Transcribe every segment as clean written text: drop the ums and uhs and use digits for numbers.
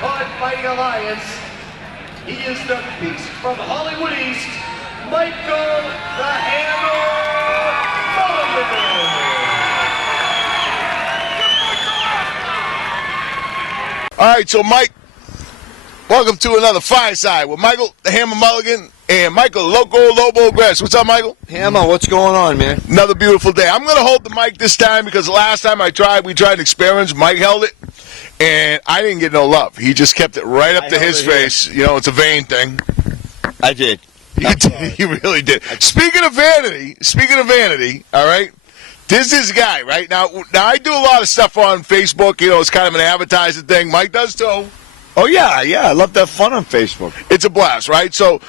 Fighting Alliance. He is the beast from Hollywood East, Michael the Hammer Mulligan. All right, so Mike, welcome to another Fireside with Michael the Hammer Mulligan and Michael Loco Lobo Grass. What's up, Michael? Hammer, what's going on, man? Another beautiful day. I'm going to hold the mic this time because last time we tried an experiment. Mike held it, and I didn't get no love. He just kept it right up to his face. You know, it's a vain thing. I did. He really did. Speaking of vanity, all right, there's this guy, right? Now I do a lot of stuff on Facebook. You know, it's kind of an advertising thing. Mike does too. Oh yeah, I love to have fun on Facebook. It's a blast, right? So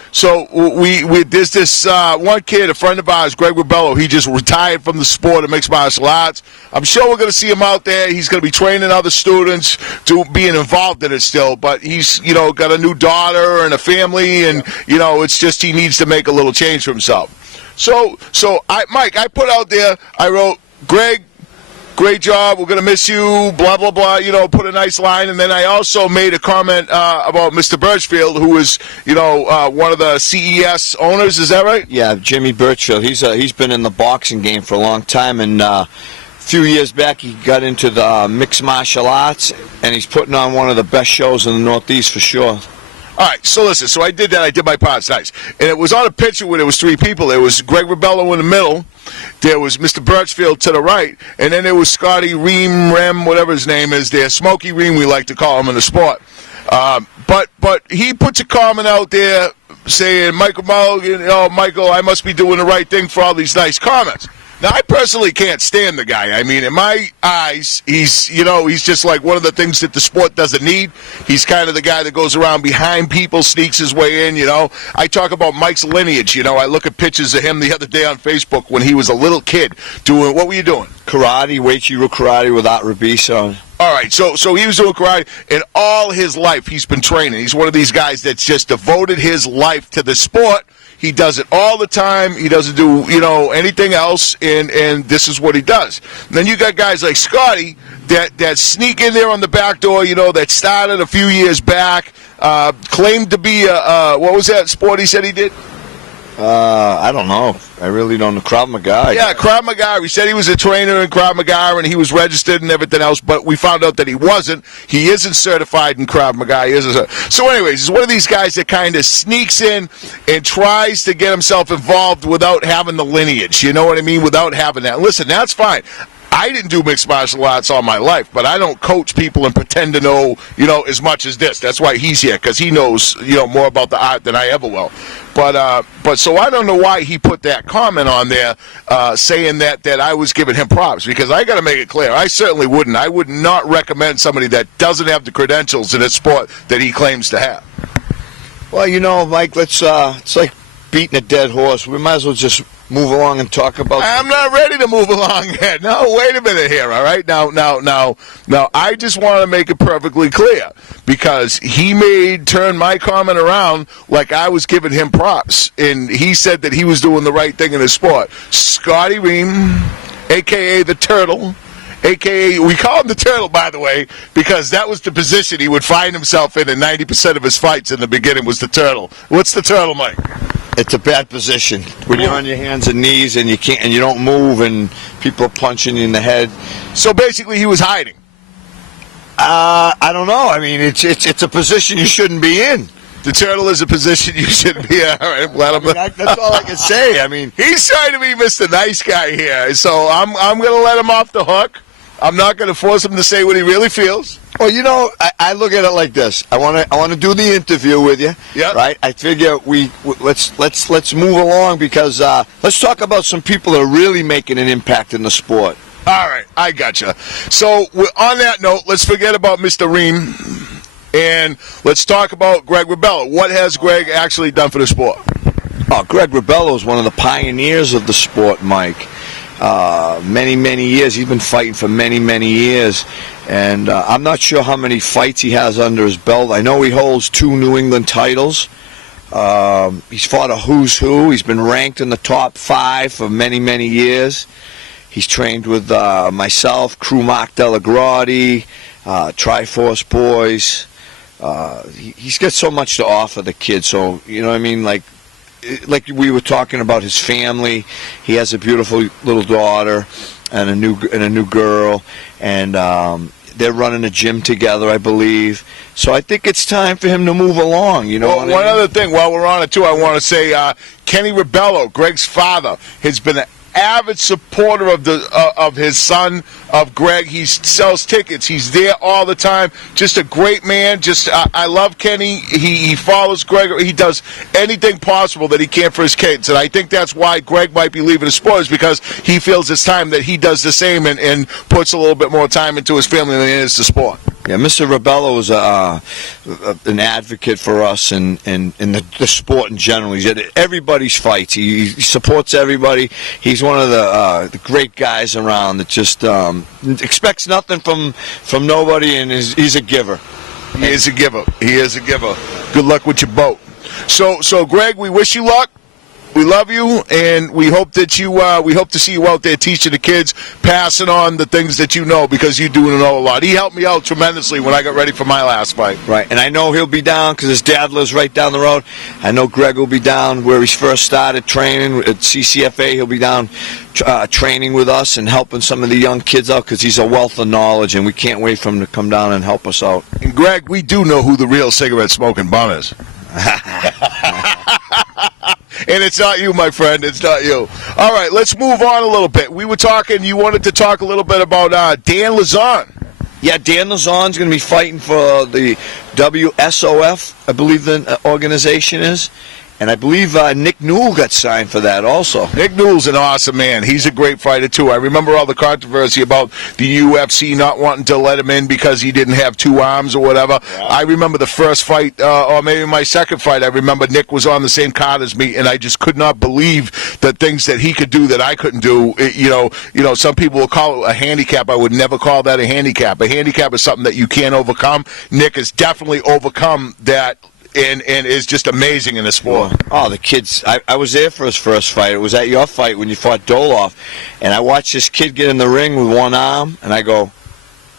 we there's this one kid, a friend of ours, Greg Rebello. He just retired from the sport of mixed martial arts. I'm sure we're going to see him out there. He's going to be training other students to being involved in it still. But he's, you know, got a new daughter and a family, and you know, it's just he needs to make a little change for himself. So Mike, I put out there. I wrote, Greg, great job, we're going to miss you, blah, blah, blah, you know, put a nice line. And then I also made a comment about Mr. Birchfield, who is, you know, one of the CES owners. Is that right? Yeah, Jimmy Birchfield. He's been in the boxing game for a long time, and a few years back he got into the mixed martial arts, and he's putting on one of the best shows in the Northeast for sure. All right, so listen, so I did that. I did my part. It's nice. And it was on a picture where there was three people. There was Greg Rebello in the middle. There was Mr. Birchfield to the right. And then there was Scotty reeeem, whatever his name is there. Smokie reeeem, we like to call him in the sport. But he puts a comment out there saying, Michael Mulligan, oh, Michael, I must be doing the right thing for all these nice comments. Now, I personally can't stand the guy. I mean, in my eyes, he's just like one of the things that the sport doesn't need. He's kind of the guy that goes around behind people, sneaks his way in, you know. I talk about Mike's lineage, you know. I look at pictures of him the other day on Facebook when he was a little kid doing, what were you doing? Karate, Weiichi karate without Rabiso. All right, so he was doing karate, and all his life he's been training. He's one of these guys that's just devoted his life to the sport. He does it all the time. He doesn't do, you know, anything else, and this is what he does. And then you got guys like Scotty that sneak in there on the back door, you know, that started a few years back, claimed to be what was that sport he said he did? I don't know. I really don't know. Krav Maga. Yeah, Krav Maga. He said he was a trainer in Krav Maga and he was registered and everything else, but we found out that he wasn't. He isn't certified in Krav Maga. So anyways, he's one of these guys that kind of sneaks in and tries to get himself involved without having the lineage. You know what I mean? Without having that. Listen, that's fine. I didn't do mixed martial arts all my life, but I don't coach people and pretend to know, you know, as much as this. That's why he's here, because he knows, you know, more about the art than I ever will. But so I don't know why he put that comment on there saying that I was giving him props, because I got to make it clear, I certainly wouldn't. I would not recommend somebody that doesn't have the credentials in a sport that he claims to have. Well, you know, Mike, it's like beating a dead horse. We might as well just move along and talk about. I'm not ready to move along yet. No, wait a minute here. All right, now. I just want to make it perfectly clear, because he turned my comment around like I was giving him props, and he said that he was doing the right thing in his sport. Scotty reeeem, a.k.a. the Turtle. A.k.a. we call him the Turtle, by the way, because that was the position he would find himself in 90% of his fights in the beginning was the Turtle. What's the Turtle, Mike? It's a bad position when you're on your hands and knees and you don't move and people are punching you in the head. So basically, he was hiding. I don't know. I mean, it's a position you shouldn't be in. The Turtle is a position you shouldn't be in. All right, that's all I can say. I mean, he's trying to be Mr. Nice Guy here, so I'm going to let him off the hook. I'm not going to force him to say what he really feels. Well, you know, I look at it like this. I want to do the interview with you. Yeah. Right. I figure let's move along, because let's talk about some people that are really making an impact in the sport. All right, I gotcha. So on that note, let's forget about Mr. Reeem and let's talk about Greg Rebello. What has Greg actually done for the sport? Oh, Greg Rebello is one of the pioneers of the sport, Mike. Many years. He's been fighting for many years. And I'm not sure how many fights he has under his belt. I know he holds 2 New England titles. He's fought a who's who. He's been ranked in the top 5 for many years. He's trained with myself, Crew Mark Delagrati, Triforce Boys. he's got so much to offer the kid. So, you know what I mean? Like we were talking about his family. He has a beautiful little daughter and a new girl, and they're running a gym together, I believe. So I think it's time for him to move along. You know. Well, one other thing, while we're on it too, I want to say Kenny Rebello, Greg's father, has been an avid supporter of his son, of Greg. He sells tickets. He's there all the time. Just a great man. I love Kenny. He follows Greg. He does anything possible that he can for his kids. And I think that's why Greg might be leaving the sport, is because he feels it's time that he does the same and puts a little bit more time into his family than it is the sport. Yeah, Mr. Rebello is an advocate for us and the sport in general. He's at everybody's fights. He supports everybody. He's one of the great guys around that just expects nothing from nobody, and he's a giver. He is a giver. He is a giver. Good luck with your boat. So Greg, we wish you luck. We love you, and we hope that we hope to see you out there teaching the kids, passing on the things that you know, because you do know a lot. He helped me out tremendously when I got ready for my last fight. Right, and I know he'll be down because his dad lives right down the road. I know Greg will be down where he first started training at CCFA. He'll be down training with us and helping some of the young kids out because he's a wealth of knowledge, and we can't wait for him to come down and help us out. And Greg, we do know who the real cigarette-smoking bum is. And it's not you, my friend. It's not you. All right, let's move on a little bit. We were talking, you wanted to talk a little bit about Dan Lazon. Yeah, Dan Lazon's going to be fighting for the WSOF, I believe the organization is. And I believe Nick Newell got signed for that also. Nick Newell's an awesome man. He's a great fighter, too. I remember all the controversy about the UFC not wanting to let him in because he didn't have two arms or whatever. Yeah. I remember the first fight, or maybe my second fight, I remember Nick was on the same card as me, and I just could not believe the things that he could do that I couldn't do. You know, some people will call it a handicap. I would never call that a handicap. A handicap is something that you can't overcome. Nick has definitely overcome that. And is just amazing in the sport. Oh, the kids. I was there for his first fight. It was at your fight when you fought Doloff. And I watched this kid get in the ring with one arm, and I go,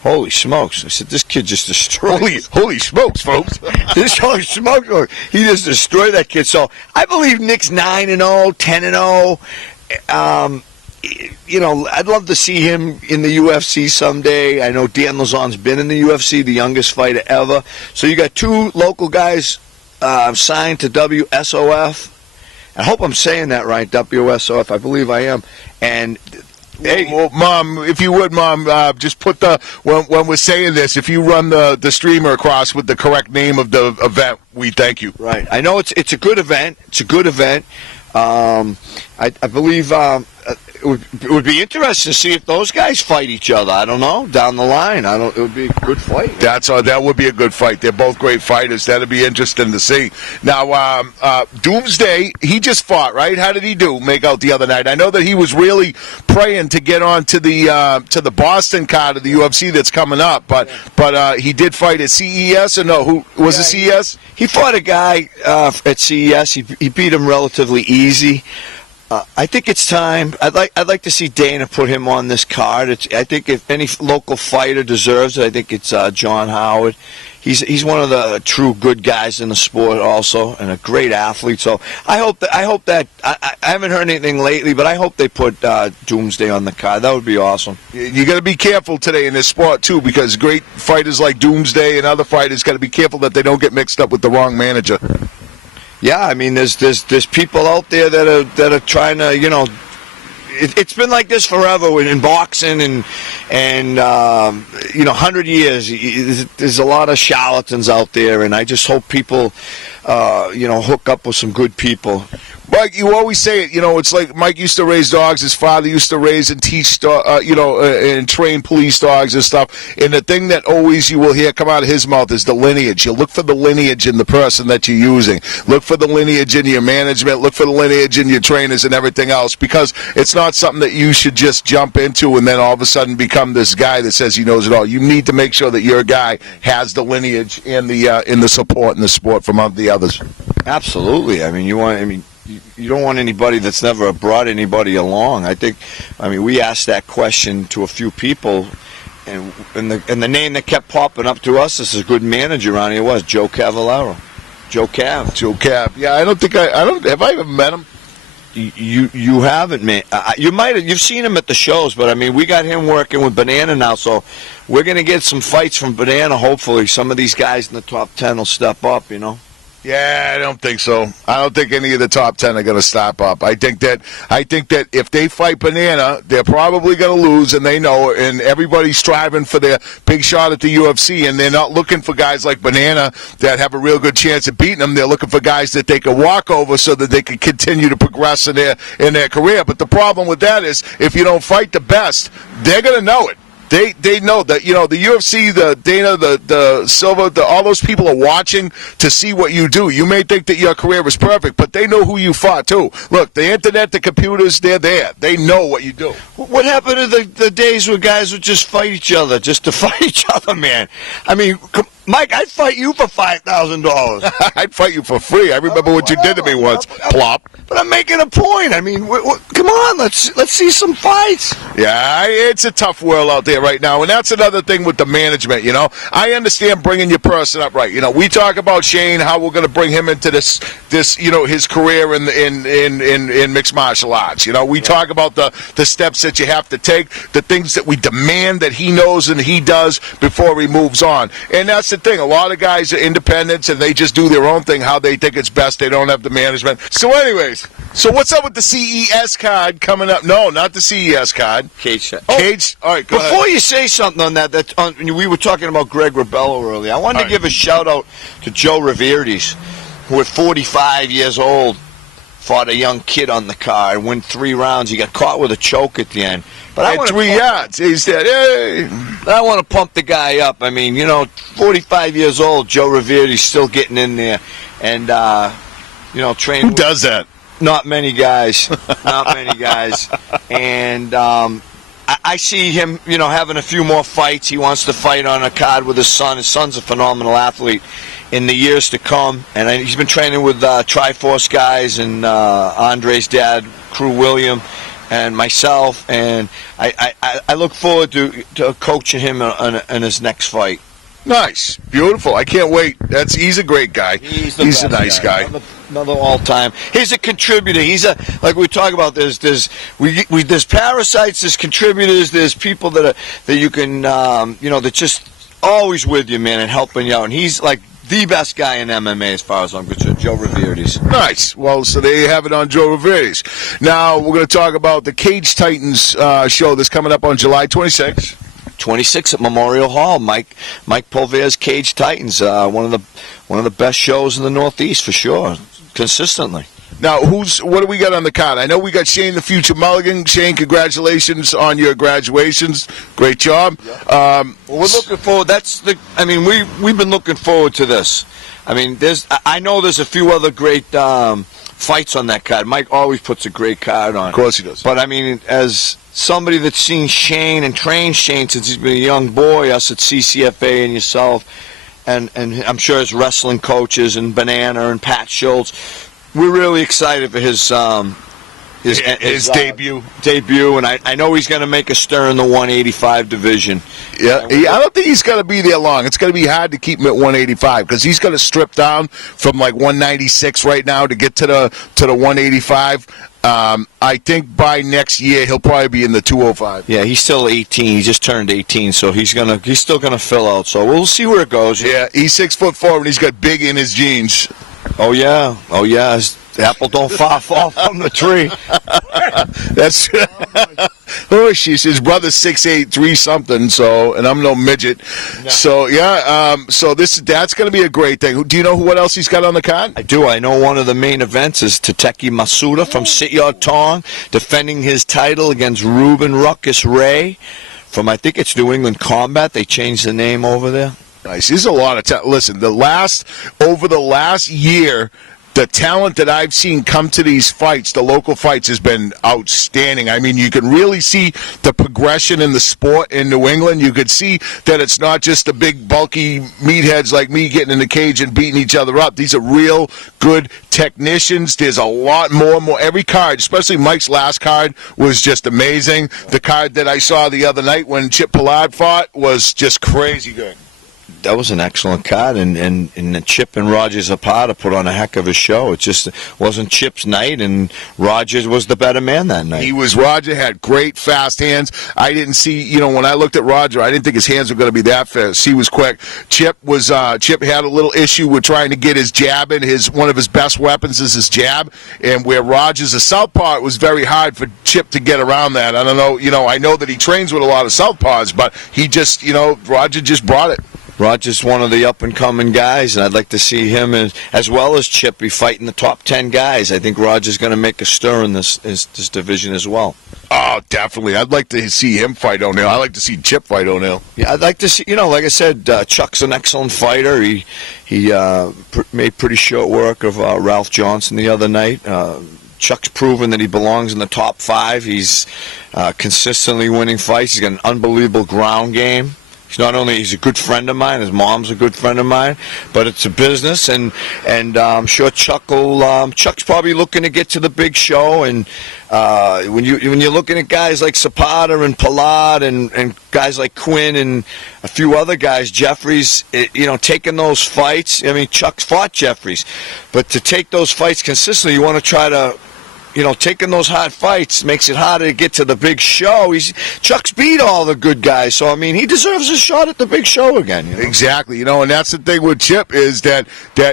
holy smokes. I said, this kid just destroyed. Holy smokes, folks. Holy smokes. He just destroyed that kid. So I believe Nick's 9-0, 10-0. You know, I'd love to see him in the UFC someday. I know Dan Lazon's been in the UFC, the youngest fighter ever. So you got two local guys signed to WSOF. I hope I'm saying that right, WSOF. I believe I am. And hey, well, Mom, if you would, Mom, just put when we're saying this, if you run the streamer across with the correct name of the event, we thank you. Right. I know it's a good event. It's a good event. I believe it would be interesting to see if those guys fight each other. I don't know, down the line. It would be a good fight. That would be a good fight. They're both great fighters. That'd be interesting to see. Now, Doomsday, he just fought, right? How did he make out the other night? I know that he was really praying to get on to the Boston card of the UFC that's coming up, but he did fight at CES, or no? Who was it? CES? He fought a guy at CES. He beat him relatively easy. I think it's time. I'd like to see Dana put him on this card. I think if any local fighter deserves it, I think it's John Howard. He's one of the true good guys in the sport also, and a great athlete. So I hope that I haven't heard anything lately, but I hope they put Doomsday on the card. That would be awesome. You got to be careful today in this sport too, because great fighters like Doomsday and other fighters got to be careful that they don't get mixed up with the wrong manager. Yeah, I mean, there's people out there that are trying to, you know, it's been like this forever in boxing and 100 years. There's a lot of charlatans out there, and I just hope people, hook up with some good people. Mike, you always say it, it's like Mike used to raise dogs. His father used to raise and teach, and train police dogs and stuff. And the thing that always you will hear come out of his mouth is the lineage. You look for the lineage in the person that you're using. Look for the lineage in your management. Look for the lineage in your trainers and everything else, because it's not something that you should just jump into and then all of a sudden become this guy that says he knows it all. You need to make sure that your guy has the lineage and the support in the sport from the others. Absolutely. You don't want anybody that's never brought anybody along. We asked that question to a few people, the name that kept popping up to us as a good manager around here was Joe Cavallaro. Joe Cav. Yeah, I don't have I ever met him? You haven't, man. You've seen him at the shows, but I mean, we got him working with Banana now, so we're gonna get some fights from Banana. Hopefully, some of these guys in the top 10 will step up. Yeah, I don't think so. I don't think any of the top 10 are going to step up. I think that if they fight Banana, they're probably going to lose, and they know it, and everybody's striving for their big shot at the UFC, and they're not looking for guys like Banana that have a real good chance of beating them. They're looking for guys that they can walk over so that they can continue to progress in their career. But the problem with that is if you don't fight the best, they're going to know it. They know that, the UFC, the Dana, the Silva, all those people are watching to see what you do. You may think that your career is perfect, but they know who you fought, too. Look, the internet, the computers, they're there. They know what you do. What happened to the days where guys would just fight each other, just to fight each other, man? I mean, Mike, I'd fight you for $5,000. I'd fight you for free. I remember what you did to me once. Plop. But I'm making a point. I mean, come on, let's see some fights. Yeah, it's a tough world out there right now, and that's another thing with the management. I understand bringing your person up right. We talk about Shane, how we're going to bring him into this his career in mixed martial arts. We talk about the steps that you have to take, the things that we demand that he knows and he does before he moves on, and that's the thing. A lot of guys are independents and they just do their own thing, how they think it's best. They don't have the management. So, anyways. So what's up with the CES card coming up? No, not the CES card. Cage. Cage. All right, go Before ahead. you say something on that, we were talking about Greg Rebello earlier. I wanted to give a shout out to Joe Reverdes, who at 45 years old fought a young kid on the card, won 3 rounds. He got caught with a choke at the end. But I want 3 yards. He said, "Hey." I want to pump the guy up. I mean, 45 years old, Joe Reverdes still getting in there, and training. Who does that? Not many guys. Not many guys. And I see him, having a few more fights. He wants to fight on a card with his son. His son's a phenomenal athlete in the years to come. And he's been training with Triforce guys and Andre's dad, Crew William, and myself. And I look forward to coaching him in his next fight. Nice, beautiful. I can't wait. He's a great guy. He's a nice guy. Another all-time. He's a contributor. Like we talk about. There's parasites. There's contributors. There's people that you can that's just always with you, man, and helping you out. And he's like the best guy in MMA as far as I'm concerned, Joe Reverdes. Nice. Well, so there you have it on Joe Reverdes. Now we're going to talk about the Cage Titans show that's coming up on July 26th. 26 at Memorial Hall. Mike Pulver's Cage Titans, one of the best shows in the Northeast for sure, consistently. Now, what do we got on the card? I know we got Shane the Future Mulligan. Shane, congratulations on your graduations. Great job. Well, we're looking forward. We've been looking forward to this. I mean, I know there's a few other great fights on that card. Mike always puts a great card on. Of course he does. But I mean, as somebody that's seen Shane and trained Shane since he's been a young boy, us at CCFA and yourself, and I'm sure his wrestling coaches and Banana and Pat Schultz, we're really excited for his debut. And I know he's going to make a stir in the 185 division. Yeah, I don't think he's going to be there long. It's going to be hard to keep him at 185 because he's going to strip down from like 196 right now to get to the 185. I think by next year he'll probably be in the 205. Yeah, he's still 18. He just turned 18, so he's still gonna fill out. So we'll see where it goes. Yeah, he's 6'4" and he's got big in his jeans. Oh yeah. The apple don't fall from the tree. That's his brother's 6'8", 3 something. So, and I'm no midget. No. So yeah. So that's going to be a great thing. Do you know what else he's got on the card? I do. I know one of the main events is Tateki Masuda from Sityodtong Tong defending his title against Ruben Ruckus Ray from, I think it's New England Combat. They changed the name over there. Nice. There's a lot of listen. Over the last year, the talent that I've seen come to these fights, the local fights, has been outstanding. I mean, you can really see the progression in the sport in New England. You could see that it's not just the big, bulky meatheads like me getting in the cage and beating each other up. These are real good technicians. There's a lot more. Every card, especially Mike's last card, was just amazing. The card that I saw the other night when Chip Pollard fought was just crazy good. That was an excellent card, and Chip and Roger Zapata put on a heck of a show. It just wasn't Chip's night, and Roger was the better man that night. Roger had great, fast hands. I didn't see, when I looked at Roger, I didn't think his hands were going to be that fast. He was quick. Chip had a little issue with trying to get his jab in. One of his best weapons is his jab, and where Roger's a southpaw, it was very hard for Chip to get around that. I don't know, I know that he trains with a lot of southpaws, but he just, Roger just brought it. Roger's one of the up-and-coming guys, and I'd like to see him, as well as Chip, be fighting the top 10 guys. I think Roger's going to make a stir in this division as well. Oh, definitely. I'd like to see him fight O'Neal. I'd like to see Chip fight O'Neal. Yeah, I'd like to see, like I said, Chuck's an excellent fighter. He made pretty short work of Ralph Johnson the other night. Chuck's proven that he belongs in the top 5. He's consistently winning fights. He's got an unbelievable ground game. He's a good friend of mine. His mom's a good friend of mine, but it's a business, and I'm sure Chuck's probably looking to get to the big show. And when you're looking at guys like Zapata and Pollard and guys like Quinn and a few other guys, Jeffries, taking those fights. I mean, Chuck's fought Jeffries, but to take those fights consistently, you want to try to. Taking those hard fights makes it harder to get to the big show. Chuck's beat all the good guys, so he deserves a shot at the big show again. Exactly, and that's the thing with Chip is that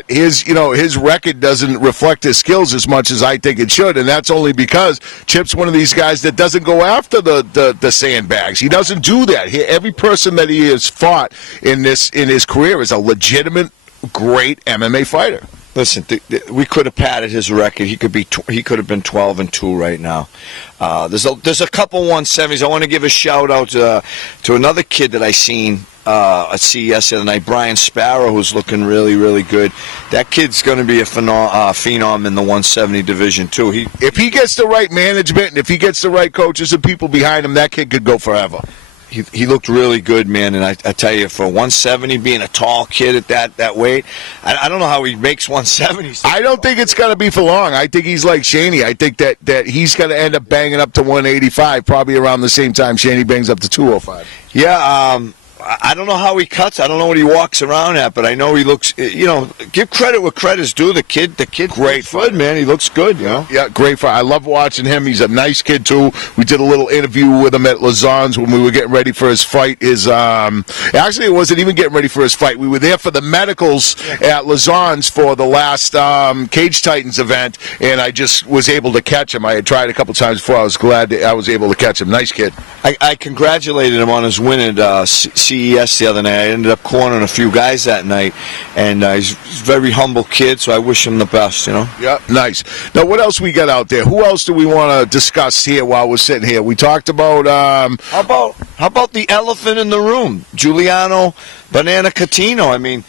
his record doesn't reflect his skills as much as I think it should, and that's only because Chip's one of these guys that doesn't go after the sandbags. He doesn't do that. Every person that he has fought in his career is a legitimate, great MMA fighter. Listen, we could have padded his record. He could have been 12-2 right now. There's a couple 170s. I want to give a shout out to another kid that I seen at CES the other night, Brian Sparrow, who's looking really, really good. That kid's going to be a phenom in the 170 division too. If he gets the right management and if he gets the right coaches and people behind him, that kid could go forever. He looked really good, man, and I tell you, for 170, being a tall kid at that weight, I don't know how he makes 170s. I don't think it's going to be for long. I think he's like Shaney. I think that he's going to end up banging up to 185, probably around the same time Shaney bangs up to 205. Yeah, I don't know how he cuts. I don't know what he walks around at, but I know he looks. Give credit where credit's due. The kid, great good, man. He looks good. Yeah, great fight. I love watching him. He's a nice kid too. We did a little interview with him at Lazan's when we were getting ready for his fight. Actually, it wasn't even getting ready for his fight. We were there for the medicals at Lazan's for the last Cage Titans event, and I just was able to catch him. I had tried a couple times before. I was glad that I was able to catch him. Nice kid. I congratulated him on his win at CES the other night. I ended up cornering a few guys that night, and he's a very humble kid, so I wish him the best, Yeah, nice. Now, what else we got out there? Who else do we want to discuss here while we're sitting here? We talked about... How about the elephant in the room? Giuliano Banana Catino.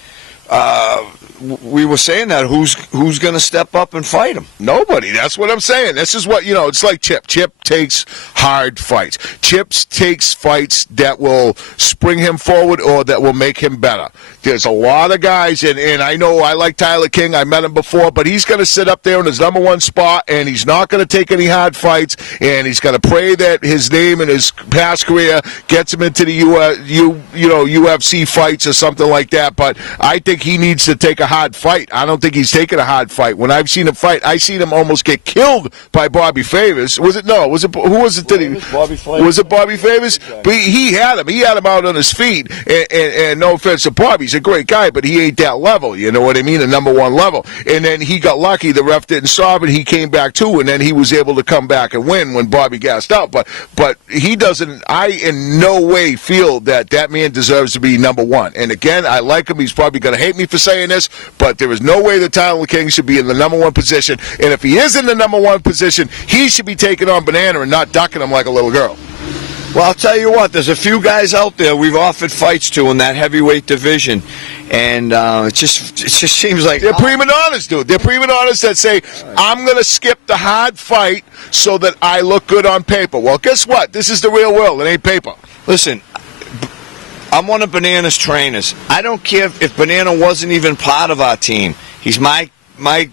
We were saying that who's going to step up and fight him? Nobody. That's what I'm saying. This is what, it's like Chip. Chip takes hard fights. Chip takes fights that will spring him forward or that will make him better. There's a lot of guys, and I know I like Tyler King. I met him before, but he's going to sit up there in his number one spot, and he's not going to take any hard fights, and he's going to pray that his name and his past career gets him into the UFC fights or something like that. But I think he needs to take a hard fight. I don't think he's taken a hard fight. When I've seen him fight, I seen him almost get killed by Bobby Favors. Who was it? Bobby Favors. Was it Bobby Favors? But he had him. He had him out on his feet. And no offense to Bobby, he's a great guy, but he ain't that level. You know what I mean? A number one level. And then he got lucky. The ref didn't stop it. He came back too, and then he was able to come back and win when Bobby gassed out. But he doesn't. I in no way feel that man deserves to be number one. And again, I like him. He's probably going to hate me for saying this, but there is no way that Tyler King should be in the number one position. And if he is in the number one position, he should be taking on Banana and not ducking him like a little girl. Well, I'll tell you what, there's a few guys out there we've offered fights to in that heavyweight division, and it just seems like they're prima donnas, dude. They're prima donnas that say, I'm going to skip the hard fight so that I look good on paper. Well, guess what? This is the real world. It ain't paper. Listen, I'm one of Banana's trainers. I don't care if Banana wasn't even part of our team. He's my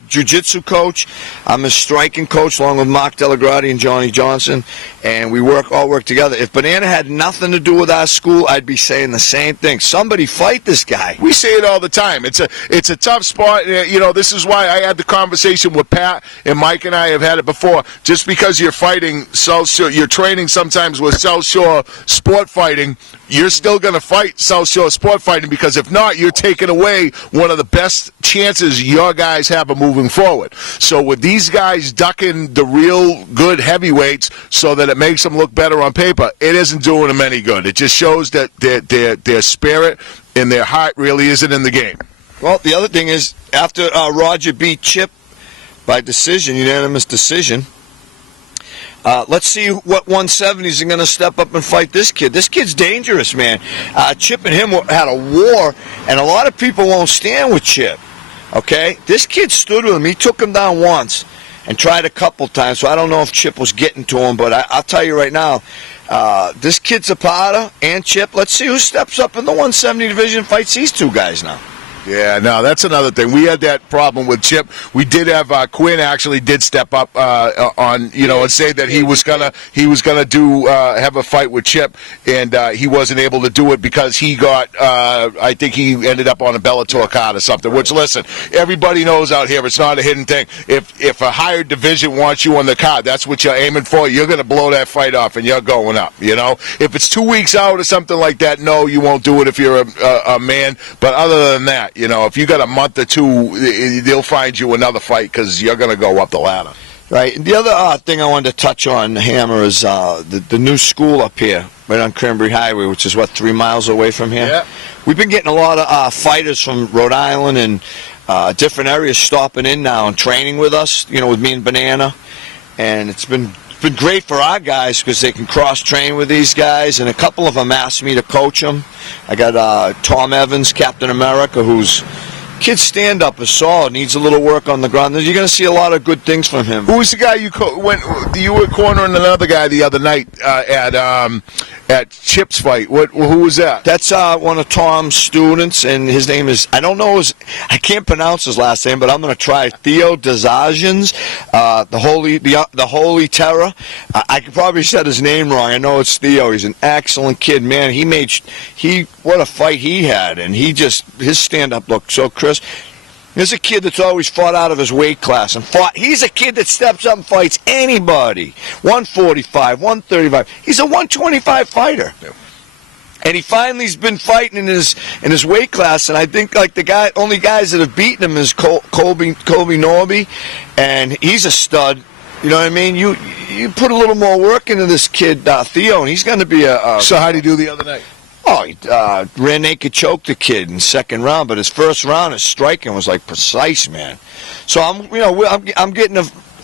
jiu-jitsu coach. I'm his striking coach along with Mark Delagrati and Johnny Johnson, and we all work together. If Banana had nothing to do with our school, I'd be saying the same thing. Somebody fight this guy. We say it all the time. It's a tough spot. You know, this is why I had the conversation with Pat, and Mike and I have had it before. Just because you're fighting South Shore, you're training sometimes with South Shore sport fighting, you're still going to fight South Shore sport fighting, because if not, you're taking away one of the best chances your guys have of moving forward. So with these guys ducking the real good heavyweights so that it makes them look better on paper, it isn't doing them any good. It just shows that their spirit and their heart really isn't in the game. Well, the other thing is, after Roger beat Chip by decision, unanimous decision, let's see what 170s are going to step up and fight this kid. This kid's dangerous, man. Chip and him had a war, and a lot of people won't stand with Chip. Okay? This kid stood with him. He took him down once and tried a couple times, so I don't know if Chip was getting to him, but I'll tell you right now, this kid Zapata and Chip, let's see who steps up in the 170 division and fights these two guys now. Yeah, no, that's another thing. We had that problem with Chip. We did have Quinn actually did step up on, you know, and say that he was gonna do have a fight with Chip, and he wasn't able to do it because he got I think he ended up on a Bellator card or something. Which, listen, everybody knows out here it's not a hidden thing. If a higher division wants you on the card, that's what you're aiming for. You're gonna blow that fight off and you're going up. You know, if it's 2 weeks out or something like that, no, you won't do it if you're a man. But other than that, you know, if you got a month or two, they'll find you another fight because you're going to go up the ladder. Right. And the other thing I wanted to touch on, Hammer, is the new school up here, right on Cranberry Highway, which is, 3 miles away from here? Yeah. We've been getting a lot of fighters from Rhode Island and different areas stopping in now and training with us, you know, with me and Banana. And it's been great for our guys because they can cross-train with these guys, and a couple of them asked me to coach them. I got Tom Evans, Captain America, whose kid's stand-up is solid, needs a little work on the ground. You're going to see a lot of good things from him. Who was the guy you were cornering another guy the other night at Chip's fight? Who was that? That's one of Tom's students, and his name is, I can't pronounce his last name, but I'm going to try. Theo Desagians, the Holy Terror. I could probably said his name wrong. I know it's Theo. He's an excellent kid, man. What a fight he had, and his stand-up looked so crisp. Here's a kid that's always fought out of his weight class he's a kid that steps up and fights anybody. 145, 135. He's a 125 fighter. Yeah. And he finally's been fighting in his weight class, and I think like only guys that have beaten him is Colby Norby, and he's a stud. You know what I mean? You put a little more work into this kid, Theo, and he's going to be a. So how did he do the other night? Oh, he ran naked, choked the kid in the second round, but his first round, his striking was like precise, man. So I'm getting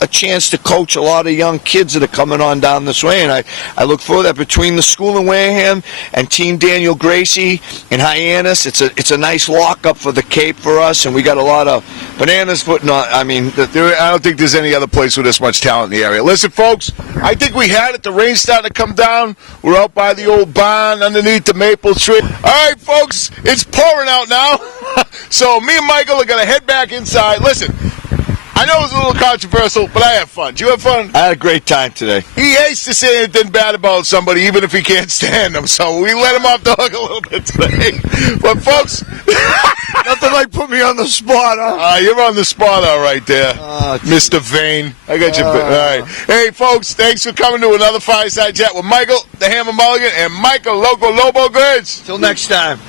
a chance to coach a lot of young kids that are coming on down this way, and I look forward to that. Between the school in Wareham and Team Daniel Gracie in Hyannis, it's a nice lockup for the Cape for us, and we got a lot of Bananas putting on. I mean, I don't think there's any other place with this much talent in the area. Listen, folks, I think we had it. The rain's starting to come down. We're out by the old barn underneath the maple tree. All right, folks, it's pouring out now. So me and Michael are going to head back inside. Listen, I know it was a little controversial, but I had fun. Did you have fun? I had a great time today. He hates to say anything bad about somebody, even if he can't stand them. So we let him off the hook a little bit today. But, folks, nothing like put me on the spot, huh? You're on the spot all right there, Mr. Vane. I got you. All right. Hey, folks, thanks for coming to another Fireside Chat with Michael, the Hammer Mulligan, and Michael Loco Lobo Goods. Till next time.